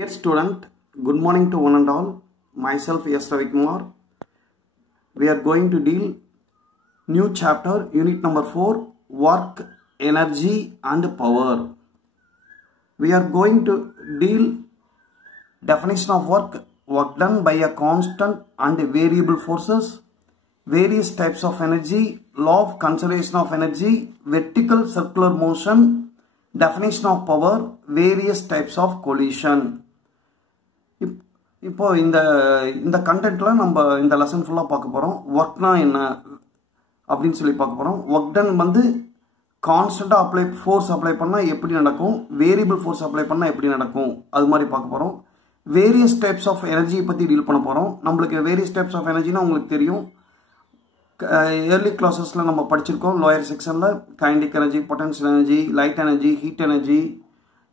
Dear student, good morning to one and all. Myself S. Ravikumar. We are going to deal new chapter, unit number 4, work, energy and power. We are going to deal definition of work done by a constant and variable forces, various types of energy, law of conservation of energy, vertical circular motion, definition of power, various types of collision. இப்போ இந்த கண்டென்ட்ல நம்ம இந்த lesson ஃபுல்லா பார்க்க போறோம். வர்க்னா என்ன அப்படினு சொல்லி பார்க்க போறோம். வர்க் டன் வந்து கான்ஸ்டன்ட்டா ஃபோர்ஸ் அப்ளை பண்ணா எப்படி நடக்கும், வேரியபிள் ஃபோர்ஸ் அப்ளை பண்ணா எப்படி நடக்கும், அது மாதிரி பார்க்க போறோம். வேரியஸ் டைப்ஸ் ஆஃப் எனர்ஜி பத்தி டீல் பண்ண போறோம். நமக்கு வேரியஸ் டைப்ஸ் ஆஃப் எனர்ஜினா உங்களுக்கு தெரியும். early classes-ல நம்ம படிச்சிருக்கோம். லோயர் செக்ஷன்ல kinetic energy, potential energy, light energy, heat energy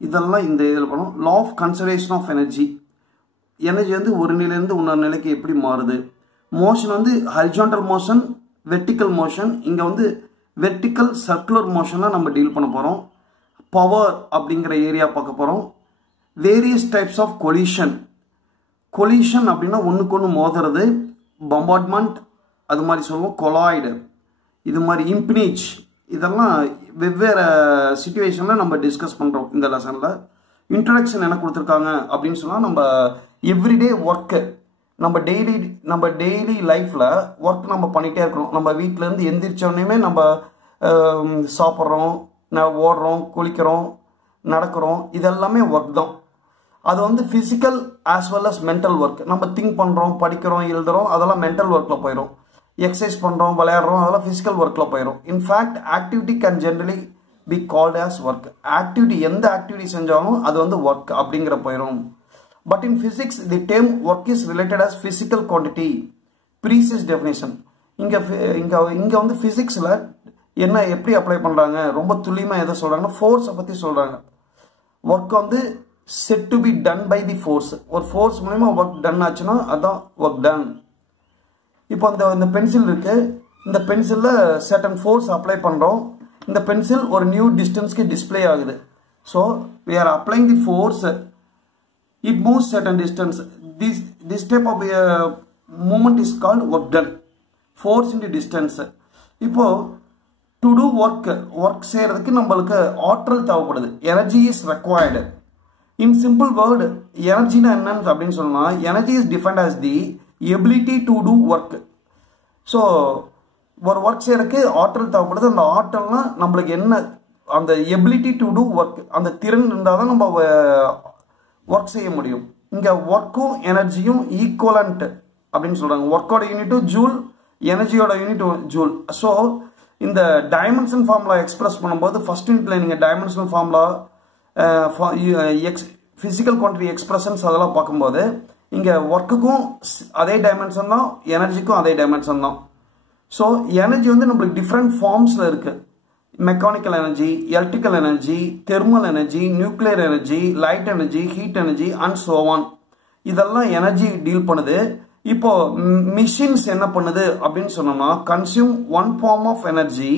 இதெல்லாம் இந்த இதில் பண்ணும். Law of conservation of energy, energy வந்து ஒரு நிலையிலிருந்து இன்னொரு நிலைக்கு எப்படி மாறுது. மோஷன் வந்து ஹரிசாண்டல் மோஷன், வெர்டிக்கல் மோஷன். இங்கே வந்து வெர்டிக்கல் சர்க்குலர் மோஷனில் நம்ம டீல் பண்ண போகிறோம். பவர் அப்படிங்கிற ஏரியா பார்க்க போகிறோம். Various types of collision. Collision அப்படின்னா ஒன்றுக்கு ஒன்று மோதுறது, பம்பார்ட்மெண்ட் அது மாதிரி சொல்லுவோம். கொலாய்டு இது மாதிரி, இம்பினேஜ் இதெல்லாம் வெவ்வேறு சிச்சுவேஷனில் நம்ம டிஸ்கஸ் பண்ணுறோம் இந்த லெசனில். இன்ட்ரடக்ஷன் என்ன கொடுத்துருக்காங்க அப்படின்னு சொன்னால், நம்ம எவ்ரிடே ஒர்க்கு நம்ம டெய்லி லைஃப்பில் ஒர்க் நம்ம பண்ணிகிட்டே இருக்கிறோம். நம்ம வீட்டிலேருந்து எந்திரிச்சோடனே நம்ம சாப்பிட்றோம், ஓடுறோம், குளிக்கிறோம், நடக்கிறோம், இதெல்லாமே ஒர்க் தான். அது வந்து physical as well as mental work. நம்ம திங்க் பண்ணுறோம், படிக்கிறோம், எழுதுகிறோம், அதெல்லாம் மென்டல் ஒர்க்கில் போயிடும். எக்ஸசைஸ் பண்ணுறோம், விளையாடுறோம், அதெல்லாம் ஃபிசிக்கல் ஒர்க்கில் போயிடும். In fact activity can generally be called as work. Activity எந்த ஆக்டிவிட்டி செஞ்சாலும் அது வந்து ஒர்க் அப்படிங்கிற போயிடும். But in physics the term work is related as physical quantity, precious definition. இங்கே வந்து ஃபிசிக்ஸில் என்ன எப்படி அப்ளை பண்ணுறாங்க, ரொம்ப துல்லியமாக எதை சொல்கிறாங்கன்னா ஃபோர்ஸை பற்றி சொல்கிறாங்க. ஒர்க் வந்து set to be done by the force. ஒரு ஃபோர்ஸ் மூலமா ஒர்க் டன் ஆச்சுன்னா அதுதான் ஒர்க் டன். இப்போ இந்த பென்சில் இருக்கு, இந்த பென்சிலில் சர்டன் ஃபோர்ஸ் அப்ளை பண்ணுறோம். இந்த பென்சில் ஒரு நியூ டிஸ்டன்ஸ்க்கு டிஸ்பிளே ஆகுது. So we are applying the force, it moves certain distance. This type of movement is called work done, force into distance. இப்போ to do work செய்யறதுக்கு நம்மளுக்கு ஆற்றல் தேவைப்படுது, energy is required. In simple word, energy na enna appdin sonna, energy is defined as the ability to do work. So ஒரு work செய்யறதுக்கு ஆற்றல் தேவைப்படுது. அந்த ஆற்றல்னா நம்மளுக்கு என்ன, அந்த எபிலிட்டி டு டூ ஒர்க், அந்த திறன் இருந்தால் தான் நம்ம ஒர்க் செய்ய முடியும். இங்கே ஒர்க்கும் எனர்ஜியும் ஈக்குவலண்ட் அப்படின்னு சொல்கிறாங்க. ஒர்க்கோட யூனிட்டும் ஜூல், எனர்ஜியோட யூனிட் ஜூல். ஸோ இந்த டைமென்ஷன் ஃபார்முலா எக்ஸ்பிரஸ் பண்ணும்போது ஃபர்ஸ்ட் யூனிட்ல நீங்கள் dimensional formula, physical quantity expressions அதெல்லாம் பார்க்கும்போது இங்கே ஒர்க்குக்கும் அதே டைமென்ஷன் தான், எனர்ஜிக்கும் அதே டைமென்ஷன் தான். ஸோ எனர்ஜி வந்து நம்மளுக்கு டிஃப்ரெண்ட் ஃபார்ம்ஸில் இருக்குது. Mechanical energy, electrical energy, thermal energy, nuclear energy, light energy, heat energy and so on. இதெல்லாம் எனர்ஜி டீல் பண்ணுது. இப்போ மிஷின்ஸ் என்ன பண்ணுது அப்படின்னு சொன்னோம்னா, consume one form of energy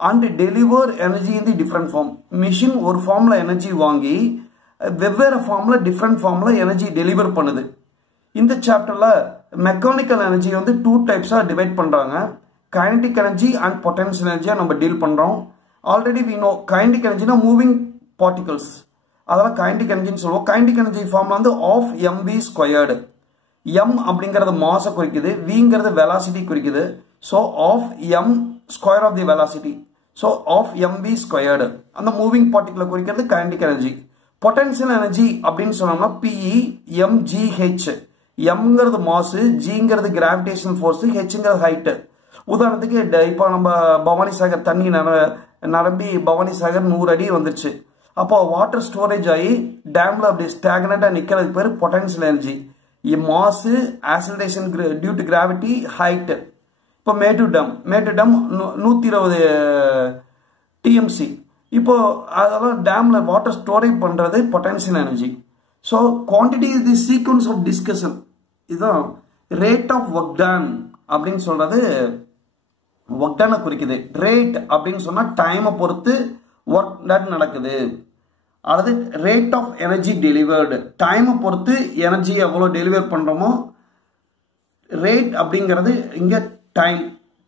and deliver energy in the different form. Machine ஒரு ஃபார்ம்ல energy வாங்கி வெவ்வேறு ஃபார்ம்ல டிஃப்ரெண்ட் ஃபார்ம்ல எனர்ஜி டெலிவர் பண்ணுது. இந்த சாப்டர்ல மெக்கானிக்கல் எனர்ஜி வந்து 2 டைப்ஸா டிவைட் பண்றாங்க. கைனடிக் எனர்ஜி அண்ட் பொட்டன்ஷியல் எனர்ஜியா நம்ம டீல் பண்றோம். ஆல்ரெடி வி நோ கைனடிக் எனர்ஜினா மூவிங் பார்ட்டிகல்ஸ், அதெல்லாம் கைனடிக் எனர்ஜின்னு சொல்லுவோம். கைனடிக் எனர்ஜி ஃபார்ம்ல வந்து ஆஃப் mv ஸ்கொயர்டு. m அப்படிங்கிறது மாஸை குறிக்குது, vங்கிறது வெலாசிட்டி குறிக்குது. So half m square of the velocity. So half mv squared அந்த மூவிங் பார்ட்டிகலை குறிக்கிறது கைனடிக் எனர்ஜி. பொட்டன்ஷியல் எனர்ஜி அப்படின்னு சொன்னோம்னா PE mgh. mங்கிறது மாஸ், ஜிங்கிறது கிராவிடேஷனல் ஃபோர்ஸ், ஹெச்ங்கிறது ஹைட்டு. உதாரணத்துக்கு இப்போ நம்ம பவானி சாகர் தண்ணி நிரம்பி பவானி சாகர் 100 அடி வந்துருச்சு. அப்போ வாட்டர் ஸ்டோரேஜ் ஆகி டேம்ல அப்படி ஸ்டாக்னட்டாக நிற்கிறதுக்கு பேர் potential energy. Mass, acceleration due to gravity, height. இப்போ மேட்டூர் டேம் 120 TMC. இப்போ அதெல்லாம் டேம்ல வாட்டர் ஸ்டோரேஜ் பண்றது potential energy. So quantity is the sequence of discussion. இதுதான் ரேட் ஆஃப் ஒர்க் டன் அப்படின்னு சொல்றது ஒர்க் டனை குறிக்குது. ரேட் அப்படின்னு சொன்னா டைமை பொறுத்து ஒர்க் டன் நடக்குது. அல்லது ரேட் ஆஃப் எனர்ஜி டெலிவர்டு, டைமை பொறுத்து எனர்ஜி எவ்வளோ டெலிவர் பண்ணுறோமோ, ரேட் அப்படிங்கிறது இங்கே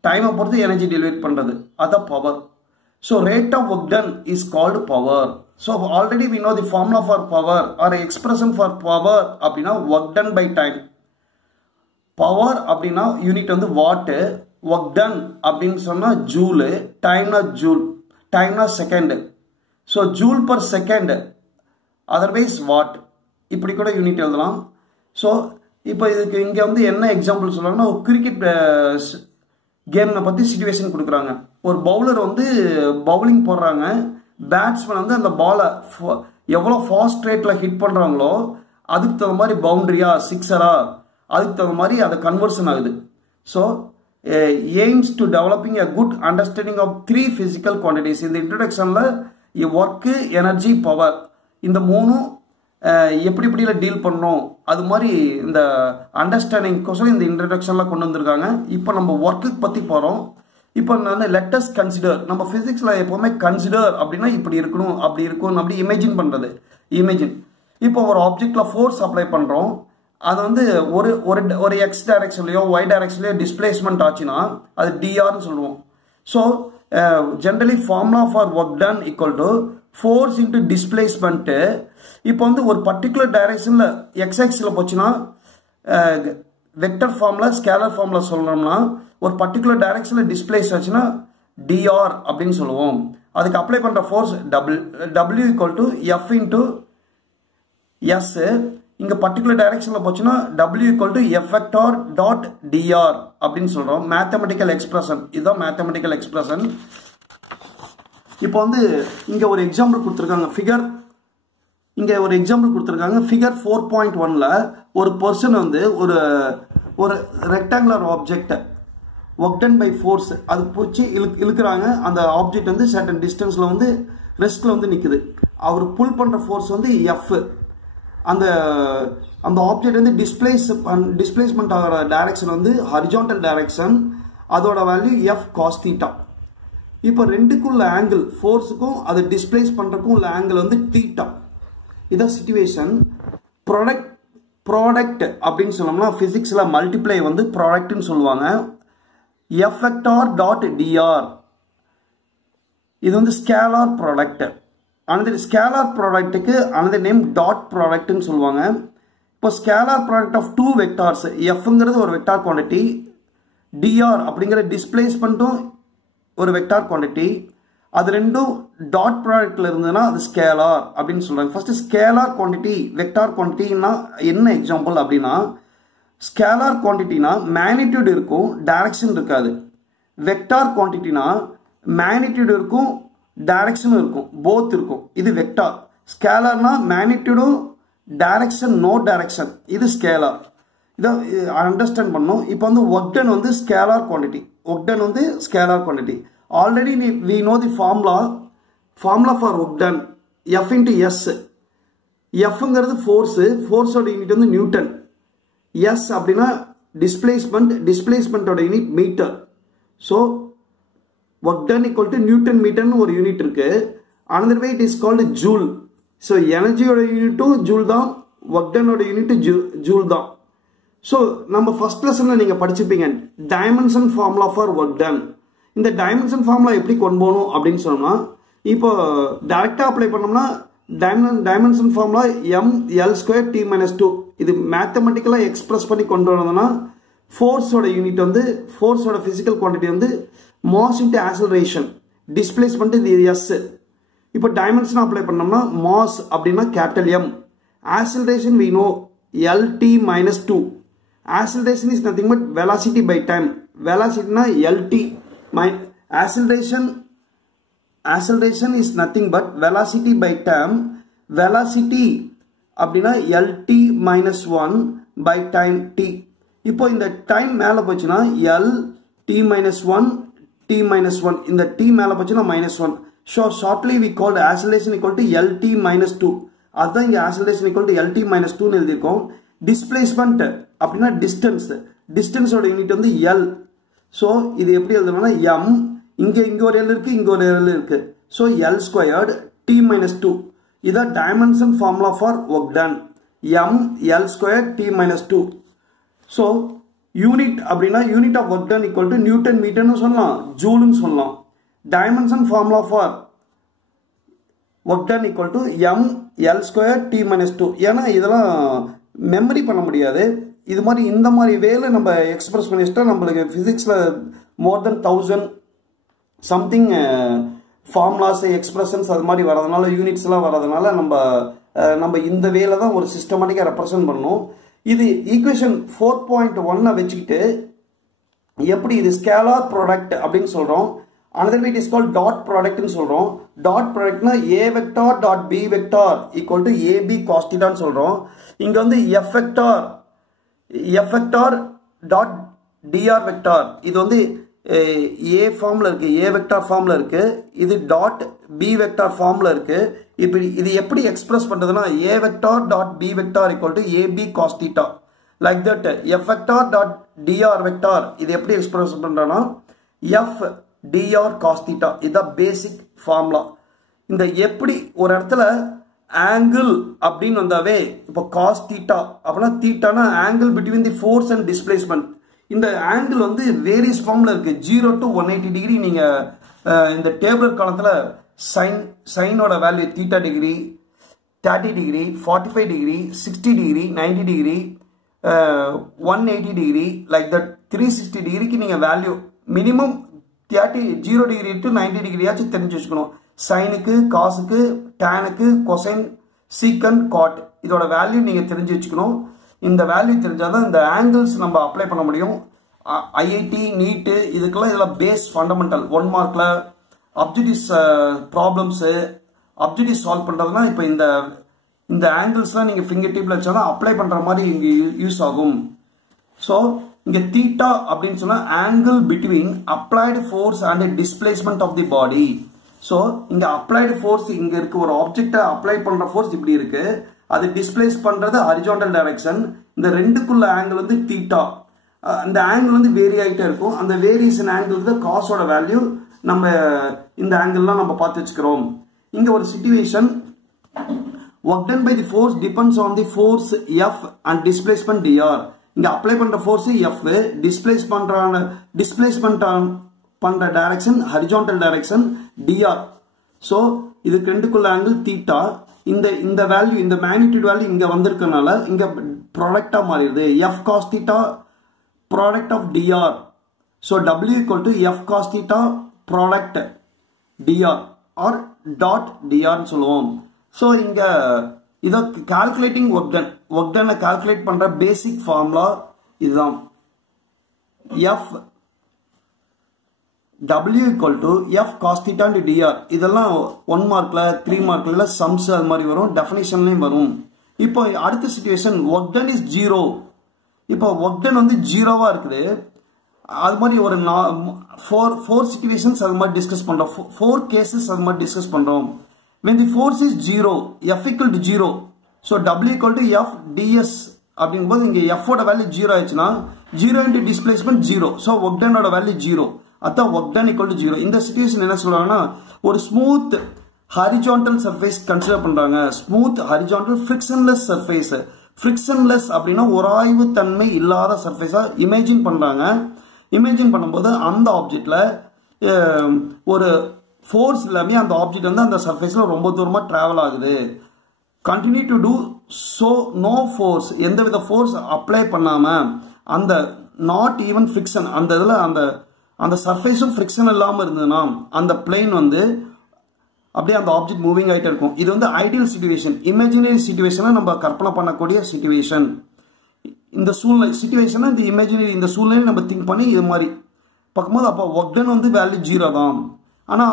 டைமை பொறுத்து எனர்ஜி டெலிவரி பண்ணுறது, அதான் power. So rate of work done is called power. So already we know the formula for power or expression for power அப்படின்னா work done by time. Power அப்படின்னா யூனிட் வந்து வாட்டு, ஒர்க் டன் அப்படின்னு சொன்னால் joule, டைம்னா second. So joule per second, otherwise watt, இப்படி கூட unit எழுதலாம். So இப்போ இதுக்கு இங்கே வந்து என்ன எக்ஸாம்பிள் சொல்கிறாங்கன்னா, ஒரு கிரிக்கெட் கேமை பற்றி சிச்சுவேஷன் கொடுக்குறாங்க. ஒரு பவுலர் வந்து பவுலிங் போடுறாங்க, பேட்ஸ்மேன் வந்து அந்த பாலை எவ்வளோ ஃபாஸ்ட் ரேட்டில் ஹிட் பண்ணுறாங்களோ அதுக்கு தகுந்த மாதிரி பவுண்ட்ரியா சிக்ஸரா அதுக்கு தகுந்த மாதிரி அது கன்வர்ஷன் ஆகுது. So aims to developing a good understanding of 3 physical quantities. இந்த இன்ட்ரடக்ஷனில் ஒர்க்கு, எனர்ஜி, பவர், இந்த மூணும் எப்படி எப்படியில் டீல் பண்ணணும் அது மாதிரி இந்த அண்டர்ஸ்டாண்டிங்கோசம் இந்த இன்ட்ரடக்ஷன்லாம் கொண்டு வந்திருக்காங்க. இப்போ நம்ம ஒர்க்குக்கு பற்றி போகிறோம். இப்போ நான் லெட்டஸ் கன்சிடர், நம்ம ஃபிசிக்ஸில் எப்போவுமே கன்சிடர் அப்படின்னா இப்படி இருக்கணும் அப்படி இருக்கும் அப்படி இமேஜின் பண்ணுறது. இப்போ ஒரு ஆப்ஜெக்டில் ஃபோர்ஸ் அப்ளை பண்ணுறோம், அது வந்து ஒரு ஒரு எக்ஸ் டைரக்ஷன்லையோ ஒய் டைரக்ஷன்லையோ டிஸ்பிளேஸ்மெண்ட் ஆச்சுன்னா அது டிஆர்னு சொல்லுவோம். So generally formula for work done equal to force into displacement. இப்போ வந்து ஒரு பர்டிகுலர் டைரக்ஷனில் எக்ஸ்எக்ஸில் போச்சுன்னா வெக்டர் ஃபார்மில் ஸ்கேலர் ஃபார்மில் சொல்லணும்னா ஒரு பர்டிகுலர் டைரக்ஷனில் டிஸ்பிளேஸ் ஆச்சுன்னா டிஆர் அப்படின்னு சொல்லுவோம். அதுக்கு அப்ளை பண்ணுற force W equal to F into S. இங்கே பர்டிகுலர் டைரக்ஷனில் போச்சுன்னா W equal to F vector dot d r அப்படின்னு சொல்கிறோம். மேத்தமெட்டிக்கல் எக்ஸ்பிரஷன், இதுதான் மேத்தமெட்டிக்கல் எக்ஸ்பிரஷன். இப்போ வந்து இங்கே ஒரு எக்ஸாம்பிள் கொடுத்துருக்காங்க, ஃபிகர் 4.1ல் ஒரு பர்சன் வந்து ஒரு rectangular object work done by force அது போச்சு இழுக்கிறாங்க. அந்த ஆப்ஜெக்ட் வந்து சர்டன் டிஸ்டன்ஸில் வந்து ரெஸ்ட்டில் வந்து நிற்குது. அவர் புல் பண்ணுற ஃபோர்ஸ் வந்து எஃப். அந்த ஆப்ஜெக்ட் வந்து டிஸ்பிளேஸ்மெண்ட் ஆகிற டைரக்ஷன் வந்து ஹரிஜான்டல் டைரக்ஷன், அதோட வேல்யூ எஃப் காஸ் தீட்டா. இப்போ ரெண்டுக்குள்ள ஆங்கிள், ஃபோர்ஸுக்கும் அதை டிஸ்பிளேஸ் பண்ணுறதுக்கும் உள்ள ஆங்கிள் வந்து தீட்டா. இதான் சிச்சுவேஷன். ப்ராடக்ட் அப்படின்னு சொன்னோம்னா ஃபிசிக்ஸில் மல்டிப்ளை வந்து ப்ராடக்ட்னு சொல்லுவாங்க. F vector dot D R வந்து ஸ்கேலார் ப்ராடக்ட். அனதர் ஸ்கேலார் ப்ராடக்ட்டுக்கு அனதர் நேம் டாட் ப்ராடக்ட்னு சொல்லுவாங்க. இப்போ ஸ்கேலார் ப்ராடக்ட் ஆஃப் 2 வெக்டார்ஸ், எஃப்ங்கிறது ஒரு வெக்டார் குவான்டிட்டி, டிஆர் அப்படிங்கிற டிஸ்பிளேஸ்மெண்ட்டும் ஒரு வெக்டார் குவான்டிட்டி, அது ரெண்டும் டாட் ப்ராடக்ட்ல இருந்ததுன்னா அது ஸ்கேலார் அப்படின்னு சொல்றாங்க. ஃபர்ஸ்ட் ஸ்கேலார் குவான்டிட்டி, வெக்டார் குவான்டிட்டினா என்ன எக்ஸாம்பிள் அப்படின்னா, ஸ்கேலார் குவான்டிட்டினா மேக்னிடியூட் இருக்கும், டைரக்ஷன் இருக்காது. வெக்டார் குவான்டிட்டினா மேக்னிடியூட் இருக்கும், டைரக்ஷனும் இருக்கும், போத் இருக்கும். இது வெக்டார். ஸ்கேலார்னா மேக்னிடியூடும் டைரக்ஷன், நோ டைரக்ஷன், இது ஸ்கேலார். இதை அண்டர்ஸ்டாண்ட் பண்ணணும். இப்போ வந்து ஒர்க் டன் வந்து scalar quantity. Already we know the formula for work done, F into S. Fங்கிறது ஃபோர்ஸோட யூனிட் வந்து நியூட்டன். S அப்படின்னா டிஸ்பிளேஸ்மெண்டோட unit metre. So work done equal to newton மீட்டர்னு ஒரு யூனிட் இருக்கு. another way it is called joule. So எனர்ஜியோட யூனிட்டும் ஜூல் தான், ஒர்க் டனோட யூனிட் ஜூல் தான். ஸோ நம்ம ஃபர்ஸ்ட் லெசனில் நீங்கள் படிச்சுப்பீங்க dimension formula for work done. இந்த டைமென்ஷன் ஃபார்முலா எப்படி கொண்டு போகணும் அப்படின்னு சொன்னோம்னா, இப்போ டைரக்டாக அப்ளை பண்ணோம்னா டைமென்ஷன் ஃபார்முலா ml² t-2. இது மேத்தமெட்டிக்கலாக எக்ஸ்பிரஸ் பண்ணி கொண்டு வரணும்னா ஃபோர்ஸோட யூனிட் வந்து ஃபோர்ஸோட ஃபிசிக்கல் குவான்டிட்டி வந்து மாஸ் இன்ட்டு ஆக்சலரேஷன், டிஸ்பிளேஸ்மெண்ட் இது எஸ். இப்போ டைமென்ஷன் அப்ளை பண்ணோம்னா மாஸ் அப்படின்னா capital M, acceleration we know LT-2. acceleration is nothing but velocity by time. velocity na LT. acceleration is nothing but velocity by time. velocity அப்படினா LT minus 1 by time t. இப்போ இந்த time மேல போச்சுனா LT minus 1 t minus 1, இந்த t மேல போச்சுனா minus 1. So shortly we called acceleration equal to LT minus 2. அதான் இங்க acceleration equal to LT minus 2 னு எழுதிருக்கோம். displacement அப்படினா distance ஓட யூனிட் வந்து L. so இது எப்படி எழுதணும்னா m, இங்க ஒரு L இருக்கு, இங்க ஒரு L இருக்கு. so L squared t minus 2. இதான் dimension formula for work done m l square t minus 2. So unit அப்படின்னா unit of work done equal to newton மீட்டர்னு சொல்லலாம், ஜூல்னு சொல்லலாம். Dimension formula for work done equal to m l square t minus 2. ஏன்னா இதெல்லாம் memory பண்ண முடியாது. இது மாதிரி இந்த மாதிரி வேலை நம்ம எக்ஸ்பிரஸ் பண்ணி வச்சுட்டா நம்மளுக்கு ஃபிசிக்ஸில் மோர் தென் 1000 சம்திங் ஃபார்முலாஸ் எக்ஸ்பிரஷன்ஸ் அது மாதிரி வரதுனால யூனிட்ஸ்லாம் வரதுனால நம்ம இந்த வேலை தான் ஒரு சிஸ்டமேட்டிக்காக ரெப்ரசன்ட் பண்ணணும். இது ஈக்குவேஷன் 4.1 வச்சுக்கிட்டு எப்படி இது ஸ்கேலார் ப்ராடக்ட் அப்படின்னு சொல்கிறோம். another way it is called dot product ன்னு சொல்கிறோம். டாட் ப்ராடக்ட்னா a vector dot b vector equal to ab cos theta ன்னு சொல்கிறோம். இங்கே வந்து f vector dot dr vector இது வந்து a ஃபார்மில் இருக்குது, a vector ஃபார்மில் இருக்குது. இது டாட் b vector ஃபார்மில் இருக்குது. இப்போ இது எப்படி எக்ஸ்பிரஸ் பண்ணுறதுன்னா a vector dot b vector equal to ab cos theta like that. f vector dot dr vector இது எப்படி எக்ஸ்பிரஸ் பண்ணுறோன்னா f dr cos theta இதுதான் பேசிக் ஃபார்முலா. இந்த எப்படி ஒரு இடத்துல ஆங்கிள் அப்படின்னு வந்தாவே இப்போ cos theta அப்படின்னா தீட்டானா angle between the force and displacement. இந்த ஆங்கிள் வந்து வேரியஸ் ஃபார்மில் இருக்குது. 0 to 180 டிகிரி. நீங்கள் இந்த டேபிளர் காலத்தில் சைனோட value theta degree, 30 degree, 45 degree, 60 degree, 90 degree, 180 degree like that 360 டிகிரிக்கு நீங்கள் வேல்யூ மினிமம் 0 டிகிரி டு 90 டிகிரியாச்சும் தெரிஞ்சு வச்சுக்கணும். சைனுக்கு, காசுக்கு, டேனுக்கு, கொசைன், சீக்கன், காட் இதோட வேல்யூ நீங்கள் தெரிஞ்சு வச்சுக்கணும். இந்த வேல்யூ தெரிஞ்சால் தான் இந்த ஆங்கிள்ஸ் நம்ம அப்ளை பண்ண முடியும். ஐஐடி, நீட்டு இதெல்லாம் பேஸ் ஃபண்டமெண்டல் 1 மார்க்கில் அப்ஜெக்டிவ்ஸ் ப்ராப்ளம்ஸு அப்ஜெக்டிவ் சால்வ் பண்ணுறதுனா இப்போ இந்த ஆங்கிள்ஸ்லாம் நீங்கள் ஃபிங்கர் டிப்பில் வச்சாலும் அப்ளை பண்ணுற மாதிரி இங்கே யூஸ் ஆகும். ஸோ இங்கே தீட்டா அப்படின்னு சொன்னால் angle between applied force and displacement of the body. So இங்கே அப்ளைடு ஃபோர்ஸ் இங்கே இருக்குது. ஒரு ஆப்ஜெக்டை அப்ளை பண்ணுற ஃபோர்ஸ் இப்படி இருக்குது, அது டிஸ்பிளேஸ் பண்ணுறது ஹரிஜான்டல் டைரக்ஷன். இந்த ரெண்டுக்குள்ள ஆங்கிள் வந்து தீட்டா. அந்த ஆங்கிள் வந்து வேரி ஆகிட்டே இருக்கும். அந்த வேரியேஷன் ஆங்கிள் தான் காசோட வேல்யூ. நம்ம இந்த ஆங்கிள்லாம் நம்ம பார்த்து வச்சுக்கிறோம். இங்கே ஒரு situation work done by the force depends on the force F and displacement dr. இங்கே அப்ளை பண்ணுற ஃபோர்ஸ் F, டிஸ்பிளேஸ்மெண்ட் பண்ணுற direction horizontal direction dr. So இதுக்கு ரெண்டுக்குள்ள ஆங்கிள் தீட்டா. இந்த வேல்யூ இந்த மேக்னிடியூட் வேல்யூ இங்கே வந்திருக்கனால இங்கே ப்ராடக்டாக மாறிடுது. F cos theta product of dr. So W equal to F cos theta ப்ராடக்ட் dr ஆர் டாட் dr சொல்லுவோம். ஸோ இங்கே இதை கால்குலேட்டிங் ஒர்க் டனை கால்குலேட் பண்ணுற பேசிக் ஃபார்முலா இதுதான். F W equal to F cos theta and dr. இதெல்லாம் 1 மார்க்கில் 3 மார்க்கில் சம்ஸ் அது மாதிரி வரும், டெஃபினிஷன்லையும் வரும். இப்போ அடுத்த சிச்சுவேஷன் ஒர்க் டன் இஸ் 0. இப்போ ஒர்க் டன் வந்து 0வா இருக்குது. அது மாதிரி ஒரு 4 சிச்சுவேஷன்ஸ் அது மாதிரி டிஸ்கஸ் பண்ணுறோம். 4 கேசஸ் அது மாதிரி டிஸ்கஸ் பண்ணுறோம். when the force is 0, F equal to 0, so W equal to F ds அப்படிங்கும்போது இங்கே F ஓட வேல்யூ 0 ஆயிடுச்சுன்னா 0 into displacement 0, so work done ஓட வேல்யூ 0. அதான் work done equal to 0. இந்த சிச்சுவேஷன் என்ன சொல்றாங்கன்னா ஒரு ஸ்மூத் ஹரிஜான்டல் சர்ஃபேஸ் கன்சிடர் பண்றாங்க. Smooth horizontal frictionless surface. Frictionless அப்படின்னா உராய்வு தன்மை இல்லாத சர்ஃபேஸா இமேஜின் பண்றாங்க. இமேஜின் பண்ணும்போது அந்த ஆப்ஜெக்ட்ல ஒரு ஃபோர்ஸ் இல்லாமல் அந்த ஆப்ஜெக்ட் வந்து அந்த சர்ஃபேஸில் ரொம்ப தூரமாக ட்ராவல் ஆகுது. Continue to do so no force, எந்தவித ஃபோர்ஸ் அப்ளை பண்ணாமல் அந்த நாட் ஈவன் ஃப்ரிக்ஷன் அந்த இதில் அந்த சர்ஃபேஸும் ஃப்ரிக்ஷன் இல்லாமல் இருந்ததுன்னா அந்த பிளேன் வந்து அப்படியே அந்த ஆப்ஜெக்ட் மூவிங் ஆகிட்டே இருக்கும். இது வந்து ஐடியல் சிச்சுவேஷன். இமேஜினரி சிச்சுவேஷனை நம்ம கற்பனை பண்ணக்கூடிய சிச்சுவேஷன். இந்த சிச்சுவேஷனை இந்த இமேஜினரி இந்த சூழ்நிலை நம்ம திங்க் பண்ணி இது மாதிரி பார்க்கும்போது அப்போ ஒர்க் டன் வந்து வேல்யூ 0 தான். ஆனால்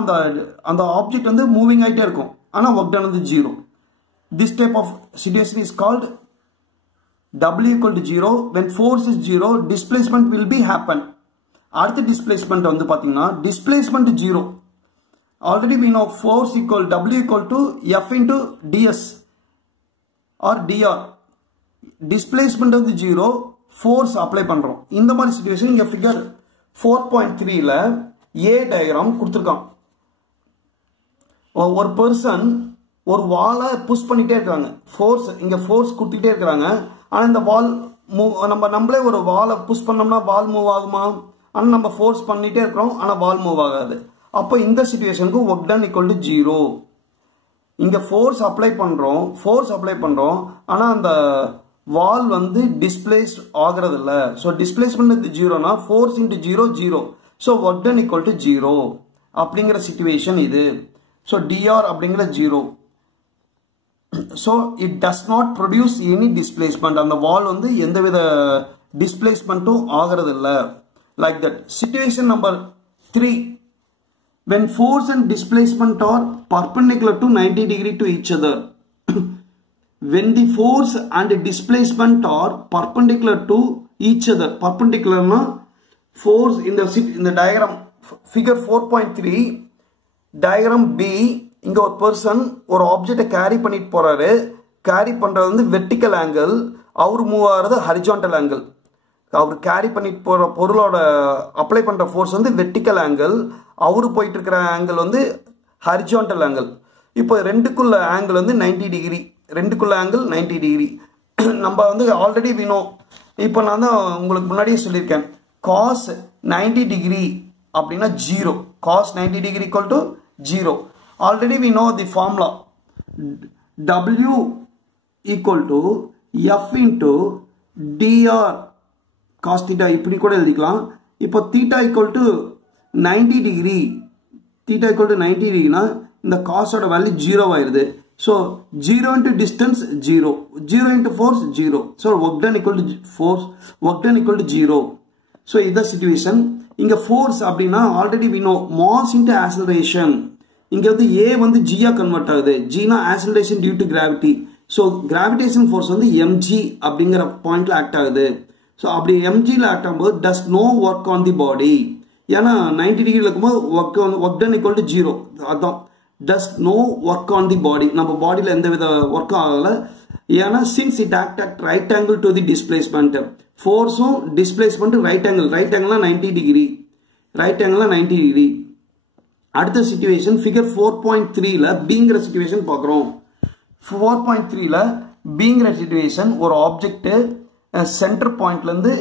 அந்த ஆப்ஜெக்ட் வந்து மூவிங் ஆகிட்டே இருக்கும். ஆனால் ஒர்க் டன் வந்து 0. This type of situation is called W equal to 0. when force is 0, displacement will be happen. அடுத்த டிஸ்பிளேஸ்மெண்ட் வந்து பார்த்தீங்கன்னா displacement 0. Already we know force equal W equal to F into ds or dr. Displacement வந்து 0, force apply பண்ணுறோம். இந்த மாதிரி situation இங்கே figure 4.3ல ஏ diagram கொடுத்துருக்கான். ஒரு பர்சன் ஒரு வாலை புஷ் பண்ணிட்டே இருக்காங்க, ஃபோர்ஸ் இங்க ஃபோர்ஸ் கொடுத்துட்டே இருக்காங்க. ஆனா இந்த வால் மூவ், நம்மளே ஒரு வாலை புஷ் பண்ணோம்னா வால் மூவ் ஆகுமா? ஆனா நம்ம ஃபோர்ஸ் பண்ணிட்டே இருக்கிறோம், ஆனா வால் மூவ் ஆகாது. அப்போ இந்த சிச்சுவேஷனுக்கு ஒர்க் டன் ஈக்குவல் டு 0. இங்க ஃபோர்ஸ் அப்ளை பண்றோம், ஆனா அந்த வால் வந்து டிஸ்பிளேஸ் ஆகிறது இல்ல. ஸோ டிஸ்பிளேஸ்மெண்ட் 0னா force into 0 0. So work done equal to 0 அப்படிங்கிற சிச்சுவேஷன் இது. ஸோ dr அப்படிங்கிற 0. So it does not produce any displacement. அந்த வால் வந்து எந்தவித டிஸ்பிளேஸ்மெண்ட்டும் ஆகிறது இல்லை. Like that. Situation number 3. When force and displacement are perpendicular to 90 degree to each other. When the force and displacement are perpendicular to each other. Perpendicular na force in the diagram figure 4.3 diagram B. இங்க ஒரு person ஒரு ஆப்ஜெக்டை carry பண்ணிட்டு போறாரு. Carry பண்றது வந்து vertical angle, அவர் move ஆகிறது horizontal angle. அவர் carry பண்ணிட்டு போற பொருளோட அப்ளை பண்ற ஃபோர்ஸ் வந்து வெர்டிக்கல் ஆங்கிள், அவரு போயிட்டு இருக்கிற ஆங்கிள் வந்து ஹரிஜான்டல் ஆங்கிள். இப்போ ரெண்டுக்குள்ள ஆங்கிள் வந்து 90 டிகிரி, ரெண்டுக்குள்ள ஆங்கிள் 90 டிகிரி. நம்ம வந்து ஆல்ரெடி வினோ, இப்போ நான் தான் உங்களுக்கு முன்னாடியே சொல்லியிருக்கேன், cos 90 டிகிரி அப்படின்னா 0. cos 90 degree equal to 0. Already we know the formula. W equal to F into dr cos theta. இப்படி கூட எழுதிக்கலாம். இப்போ theta equal to 90 degree. Theta equal to 90 degree னா இந்த cos ஓட வேல்யூ 0 ஆயிருது. So 0 into distance 0. 0 into force 0. So work done equal to force. Work done equal to 0. So இந்த situation. இங்க force அப்படின்னா already we know mass into acceleration. இங்க வந்து A வந்து G ஆ கன்வெர்ட் ஆகுது. G னா acceleration due to gravity. So gravitation force வந்து mg அப்படிங்கிற பாயிண்ட்ல ஆக்ட் ஆகுது. So அப்படி mg ல ஆக்ட் ஆகும்போது does no work on the body. ஏன்னா 90 டிகிரில இருக்கும்போது work done equal to 0. அதான் does no work on the body. நம்ம பாடியில எந்த வித ஒர்க் ஆகல. ஏன்னா since it act at right angle to the displacement. ஃபோர்ஸும் டிஸ்பிளேஸ்மெண்ட் ரைட் ஆங்கிள்னா 90 டிகிரி. ரைட் ஆங்கிள்னா 90 டிகிரி. அடுத்த சிச்சுவேஷன் ஃபிகர் 4.3ல பிங்கிற சிச்சுவேஷன் பார்க்குறோம். 4.3ல பிங்கிற சிச்சுவேஷன் ஒரு ஆப்ஜெக்ட் சென்டர் பாயிண்ட்லேருந்து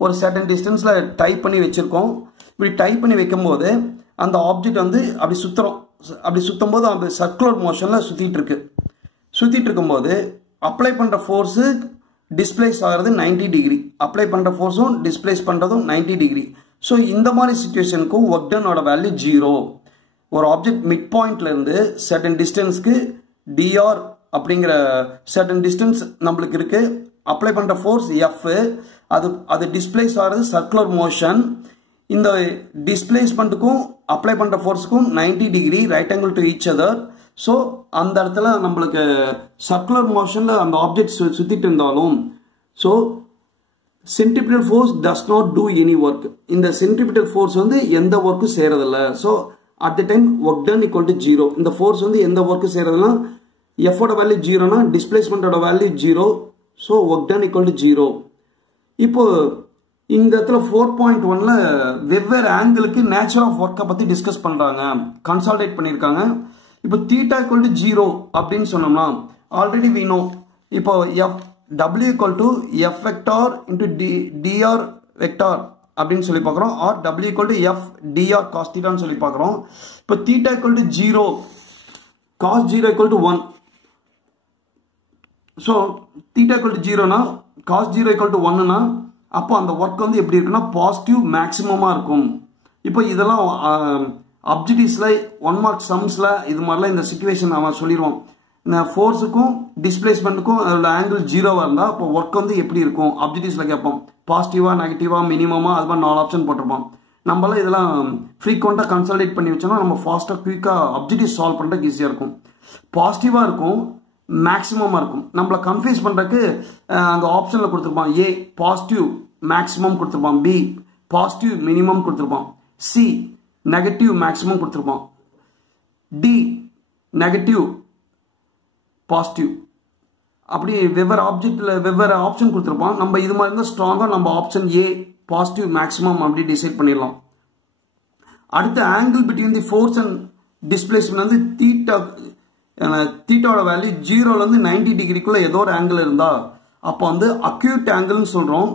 ஒரு சர்டன் டிஸ்டன்ஸில் டைப் பண்ணி வச்சுருக்கோம். இப்படி டைப் பண்ணி வைக்கும்போது அந்த ஆப்ஜெக்ட் வந்து அப்படி சுற்றுறோம். அப்படி சுற்றும் போது அந்த சர்க்குலர் மோஷனில் சுற்றிட்டு இருக்கும்போது அப்ளை பண்ணுற ஃபோர்ஸு டிஸ்பிளேஸ் ஆகிறது 90 டிகிரி. அப்ளை பண்ணுற ஃபோர்ஸும் டிஸ்பிளேஸ் பண்ணுறதும் 90 டிகிரி. ஸோ இந்த மாதிரி சிச்சுவேஷனுக்கும் ஒர்க் டனோட வேல்யூ 0. ஒரு ஆப்ஜெக்ட் மிட் பாயிண்ட்லேருந்து சர்டன் டிஸ்டன்ஸ்க்கு dr அப்படிங்கிற சர்டன் டிஸ்டன்ஸ் நம்மளுக்கு இருக்கு. அப்ளை பண்ணுற ஃபோர்ஸ் F. அது டிஸ்பிளேஸ் ஆகிறது சர்க்குலர் மோஷன். இந்த டிஸ்பிளேஸ்மெண்ட்டுக்கும் அப்ளை பண்ணுற ஃபோர்ஸுக்கும் 90 degree right angle to each other. So அந்த இடத்துல நம்மளுக்கு சர்க்குலர் மோஷனில் அந்த ஆப்ஜெக்ட் சுற்றிட்டு இருந்தாலும் so centripetal force does not do any work. இந்த சென்ட்ரிபிட்டல் ஃபோர்ஸ் வந்து எந்த ஒர்க்கும் செய்யறதில்ல. So at the time work done equal to 0. இந்த ஃபோர்ஸ் வந்து எந்த ஒர்க்கும் செய்யறதுனா எஃபோட வேல்யூ 0னா டிஸ்பிளேஸ்மெண்டோட value 0. So work done equal to 0. இப்போ இந்த இடத்துல 4.1ல வெவ்வேறு ஆங்கிளுக்கு நேச்சர் ஆஃப் ஒர்க்கை பற்றி டிஸ்கஸ் பண்ணுறாங்க, கன்சால்டேட் பண்ணியிருக்காங்க. இப்போ தீட்டா ஈக்குவல் டு 0 அப்படின்னு சொன்னோம்னா ஆல்ரெடி வி நோ. இப்போ W equal to F vector into dr vector அப்படின்னு சொல்லி பார்க்குறோம். Or W equal to F dr cos theta சொல்லி பார்க்குறோம். இப்போ theta equal to 0, cos 0 equal to 1. So theta equal to 0னா cos 0 equal to 1னா அப்போ அந்த work வந்து எப்படி இருக்குன்னா பாசிட்டிவ் மேக்ஸிமமாக இருக்கும். இப்போ இதெல்லாம் அப்ஜெக்டிவ்ஸில் 1 மார்க் சம்ஸில் இது மாதிரிலாம் இந்த சிச்சுவேஷன் அவன் சொல்லிடுவோம். இந்த ஃபோர்ஸுக்கும் டிஸ்பிளேஸ்மெண்ட்டுக்கும் அதோட ஆங்கிள் 0வாக இருந்தால் அப்போ ஒர்க் வந்து எப்படி இருக்கும் அப்ஜெக்டிவ்ஸில் கேட்போம். பாசிட்டிவாக, நெகட்டிவாக, மினிமமாக, அது மாதிரி 4 ஆப்ஷன் போட்டிருப்போம். நம்மளாம் இதெல்லாம் ஃப்ரீக்வெண்ட்டாக கன்சல்டேட் பண்ணி வச்சோம்னா நம்ம ஃபாஸ்ட்டாக குயிக்காக அப்ஜெக்டிவ் சால்வ் பண்ணுறதுக்கு ஈஸியாக இருக்கும். பாசிட்டிவாக இருக்கும், மேக்ஸிமமாக இருக்கும். நம்மளை கன்ஃபியூஸ் பண்ணுறதுக்கு அந்த ஆப்ஷனில் கொடுத்துருப்பான். ஏ பாசிட்டிவ் மேக்ஸிமம் கொடுத்துருப்பான், பி பாசிட்டிவ் மினிமம் கொடுத்துருப்பான், சி நெகட்டிவ் மேக்ஸிமம் கொடுத்துருப்பான், டி நெகட்டிவ் பாசிட்டிவ். அப்படி வெவ்வேறு ஆப்ஜெக்டில் வெவ்வேறு ஆப்ஷன் கொடுத்துருப்பான். நம்ம இது மாதிரி இருந்தால் ஸ்ட்ராங்காக நம்ம ஆப்ஷன் ஏ பாசிட்டிவ் மேக்ஸிமம் அப்படி டிசைட் பண்ணிடலாம். அடுத்த angle between the force and displacement வந்து தீட்டா தீட்டாவோட வேல்யூ 0லேருந்து 90 டிகிரிக்குள்ள ஏதோ ஒரு ஆங்கிள் இருந்தா அப்போ வந்து அக்யூட் ஆங்கிள்னு சொல்கிறோம்.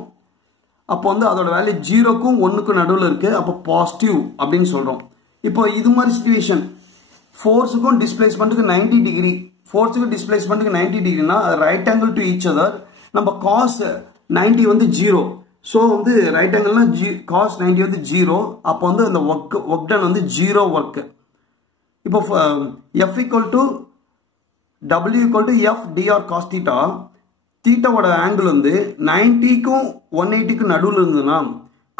அப்போ வந்து அதோட வேல்யூ 0க்கும் 1க்கும் நடுவில் இருக்கு, அப்போ பாசிட்டிவ் அப்படின்னு சொல்கிறோம். இப்போ இது மாதிரி சிச்சுவேஷன் ஃபோர்ஸுக்கும் டிஸ்பிளேஸ்மெண்ட்டுக்கு 90 டிகிரி, ஃபோர்ஸுக்கும் டிஸ்பிளேஸ்மெண்ட்டுக்கு 90 டிகிரினா right angle to each other. நம்ம காஸ் 90 வந்து 0, ஸோ வந்து ரைட் ஆங்கிள்னா காஸ் 90 வந்து 0. அப்போ வந்து அந்த ஒர்க் டன் வந்து 0 ஒர்க்கு. இப்போ F equal to W equal to F dr cos theta, தீட்டாவோட ஆங்கிள் வந்து 90க்கும் 180க்கும் நடுவில் இருந்ததுன்னா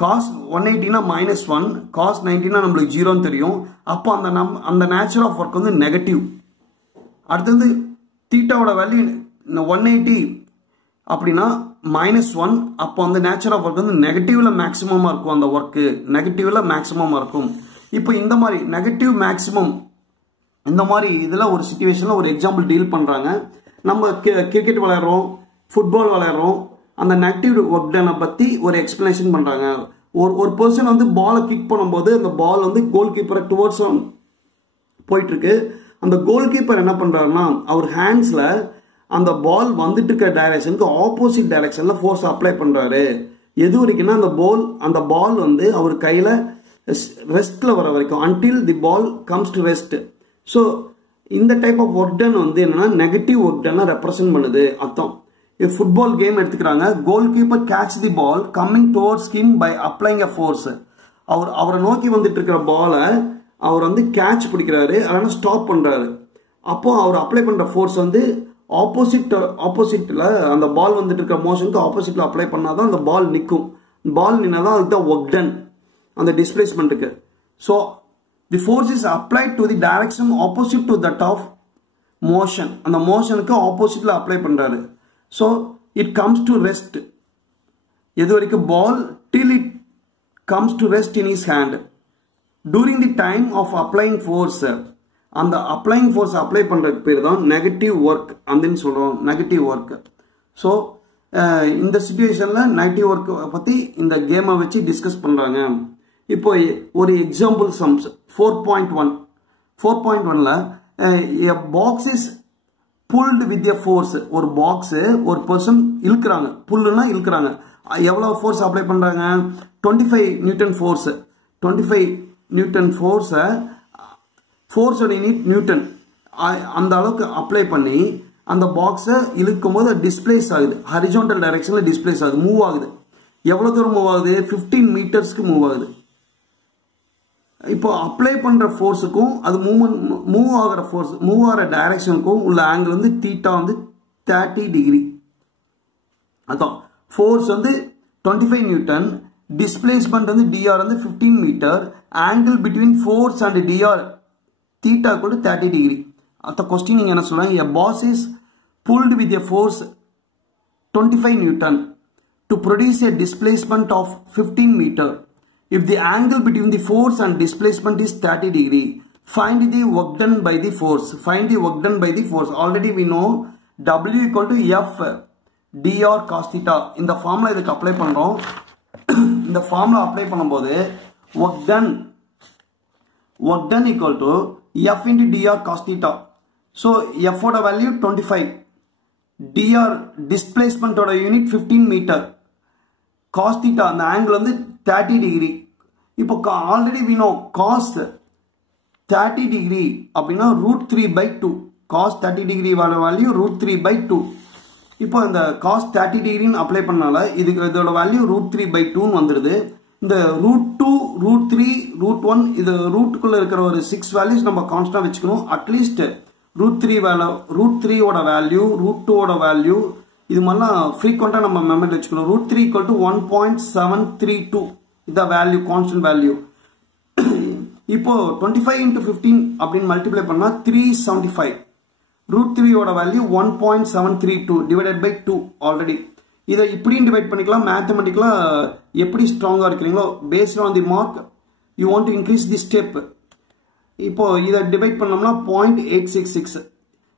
காஸ் 180னா -1, காஸ் 90னா நம்மளுக்கு 0ன்னு தெரியும். அப்போ அந்த நேச்சர் ஆஃப் ஒர்க் வந்து நெகட்டிவ். அடுத்தது தீட்டாவோட வேல்யூ 180 அப்படின்னா -1, அப்போ அந்த நேச்சர் ஆஃப் ஒர்க் வந்து நெகட்டிவ்ல மேக்ஸிமமாக இருக்கும், அந்த ஒர்க்கு நெகட்டிவ்ல மேக்ஸிமமாக இருக்கும். இப்போ இந்த மாதிரி நெகட்டிவ் மேக்ஸிமம் இந்த மாதிரி இதில் ஒரு சுச்சுவேஷனில் ஒரு எக்ஸாம்பிள் டீல் பண்ணுறாங்க. நம்ம கிரிக்கெட் விளையாடுறோம், ஃபுட்பால் விளையாடுறோம், அந்த நெகட்டிவ் ஒர்க் டனை பற்றி ஒரு எக்ஸ்பிளனேஷன் பண்ணுறாங்க. ஒரு பர்சன் வந்து பாலை கிக் பண்ணும்போது அந்த பால் வந்து கோல் கீப்பரை டுவர்ட்ஸ் போயிட்டுருக்கு. அந்த கோல் கீப்பர் என்ன பண்ணுறாருன்னா அவர் ஹேண்ட்ஸில் அந்த பால் வந்துட்டு இருக்க டைரக்ஷனுக்கு ஆப்போசிட் டைரக்ஷனில் ஃபோர்ஸ் அப்ளை பண்ணுறாரு. எது வரைக்கும்னா அந்த பால் வந்து அவர் கையில் ரெஸ்ட்டில் வர வரைக்கும், until the ball comes to rest. So இந்த டைப் ஆஃப் ஒர்க் டன் வந்து என்னன்னா நெகட்டிவ் ஒர்க் டனை ரெப்ரசென்ட் பண்ணுது அர்த்தம். ஃபுட்பால் கேம் எடுத்துக்கிறாங்க. Goal keeper catch the ball coming towards him by applying a force. அவரை நோக்கி வந்துட்டு இருக்கிற பாலை அவர் வந்து கேட்ச் பிடிக்கிறாரு, அதனால ஸ்டாப் பண்ணுறாரு. அப்போ அவர் அப்ளை பண்ணுற ஃபோர்ஸ் வந்து ஆப்போசிட்டில் அந்த பால் வந்துட்டு இருக்கிற மோஷனுக்கு ஆப்போசிட்டில் அப்ளை பண்ணாதான் அந்த பால் நிற்கும். பால் நின்னாதான் அதுதான் ஒர்க் டன் அந்த டிஸ்பிளேஸ்மெண்ட்டுக்கு. So the force is applied to the direction opposite to that of motion. அந்த மோஷனுக்கு ஆப்போசிட்டில் அப்ளை பண்ணுறாரு. So it comes to rest. எது வரைக்கும் ball till it comes to rest in his hand during the time of applying force. அந்த applying force apply பண்ணுறதுக்கு பேர் தான் நெகட்டிவ் ஒர்க் அப்படின்னு சொல்கிறோம், நெகட்டிவ் ஒர்க். ஸோ இந்த சிச்சுவேஷனில் நெகட்டிவ் ஒர்க் பற்றி இந்த கேமை வச்சு டிஸ்கஸ் பண்ணுறாங்க. இப்போ ஒரு எக்ஸாம்பிள் சம்ஸ் 4.1ல a box is pulled with a force. ஒரு பாக்ஸ் ஒரு பர்சன் இழுக்கிறாங்க, புல்லுனா இழுக்கிறாங்க. எவ்வளோ ஃபோர்ஸ் அப்ளை பண்ணுறாங்க? 25 நியூட்டன் ஃபோர்ஸ். 25 நியூட்டன் ஃபோர்ஸை ஃபோர்ஸோட யூனிட் நியூட்டன், அந்த அளவுக்கு அப்ளை பண்ணி அந்த பாக்ஸை இழுக்கும் போது டிஸ்பிளேஸ் ஆகுது, ஹரிஜான்டல் டைரக்ஷனில் டிஸ்பிளேஸ் ஆகுது, மூவ் ஆகுது. எவ்வளோ தூரம் மூவ் ஆகுது? 15 மீட்டர்ஸ்க்கு மூவ் ஆகுது. இப்போ அப்ளை பண்ணுற ஃபோர்ஸுக்கும் அது மூவ் ஆகிற டைரக்ஷனுக்கும் உள்ள ஆங்கிள் வந்து தீட்டா வந்து 30 டிகிரி. அதான் ஃபோர்ஸ் வந்து 25 நியூட்டன், டிஸ்பிளேஸ்மெண்ட் வந்து dr வந்து 15 metre, angle between force and dr theta கூட 30 டிகிரி. அந்த கொஸ்டின் நீங்கள் என்ன சொல்கிறாங்க? a box is pulled with a force 25 newton to produce a displacement of 15 meter. If the angle between the force and displacement is 30 degree, find the work done by the force. Find the work done by the force. Already we know W equal to F dr cos theta. இந்த formula இதுக்கு apply பண்ணுறோம். இந்த formula apply பண்ணும்போது work done equal to F into dr cos theta. So F ஓட value 25, dr displacement ஓட unit 15 metre, cos theta அந்த angle வந்து 30 degree. இப்போ already we know cos 30 degree அப்படின்னா √3/2. cos 30 degree value √3/2. இப்போ இந்த cos 30 டிகிரின்னு அப்ளை பண்ணால இதோட வேல்யூ √3/2ன்னு வந்துடுது. இந்த √2, √3, √1 இது ரூட்டுக்குள்ள இருக்கிற ஒரு 6 வேல்யூஸ் நம்ம கான்ஸ்டன்டா வச்சுக்கணும். அட்லீஸ்ட் √3 ஓட வேல்யூ, √2 ஓட வேல்யூ இது மாதிரிலாம் ஃப்ரீக்வெண்ட்டாக நம்ம மெமரி வச்சுக்கணும். √3 equal to 1.732 இந்த வேல்யூ, கான்ஸ்டன்ட் வேல்யூ. இப்போ 25 into 15 அப்படின்னு மல்டிப்ளை பண்ணால் 375. √3 ஓட வேல்யூ 1.732 டிவைடட் பை 2 ஆல்ரெடி. இதை இப்படியும் டிவைட் பண்ணிக்கலாம். மேத்தமெட்டிக்கலாக எப்படி ஸ்ட்ராங்காக இருக்கிறீங்களோ based on the mark you want to increase the step. இப்போ இதை டிவைட் பண்ணோம்னா 0.866.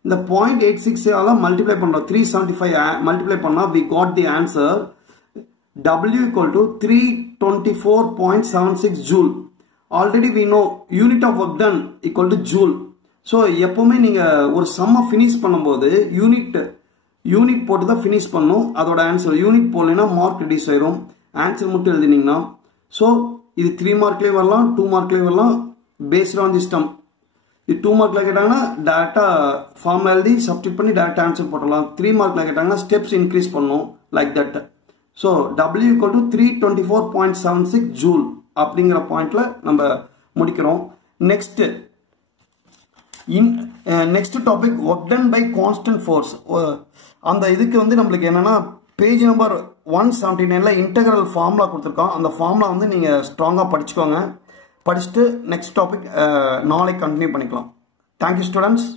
இந்த 0.86 மல்டிப்ளை பண்ணுறோம். 375 மல்டிப்ளை பண்ணால் we got the answer W equal to 324.76 joule. Already we know unit of work done equal to joule. So எப்போவுமே நீங்கள் ஒரு சம்மை finish பண்ணும்போது யூனிட் போட்டு தான் ஃபினிஷ் பண்ணணும். அதோட ஆன்சர் யூனிட் போடலைன்னா மார்க் ரெடியூஸ் ஆயிரும். ஆன்சர் மட்டும் எழுதினீங்கன்னா ஸோ இது 3 மார்க்லேயும் வரலாம், 2 மார்க்லேயும் வரலாம். பேஸ்ட் ஆன் திஸ் டேர்ம் இது 2 மார்க்கில் கேட்டாங்கன்னா டேரெக்டாக ஃபார்மில் எழுதி சப்ஸ்டிட் பண்ணி டேரெக்டாக ஆன்சர் போடலாம். 3 மார்க்கில் கேட்டாங்கன்னா ஸ்டெப்ஸ் இன்க்ரீஸ் பண்ணணும் like that. So W = 324.76 joule அப்படிங்கிற பாயிண்ட்ல நம்ம முடிக்கிறோம். Next topic work done by constant force. அந்த இதுக்கு வந்து நம்மளுக்கு என்னன்னா பேஜ் நம்பர் 179ல இன்டெக்ரல் ஃபார்முலா கொடுத்துருக்கோம். அந்த ஃபார்முலா வந்து நீங்கள் ஸ்ட்ராங்காக படிச்சுக்கோங்க. படிச்சுட்டு நெக்ஸ்ட் டாபிக் நாளைக்கு கண்டினியூ பண்ணிக்கலாம். Thank you students.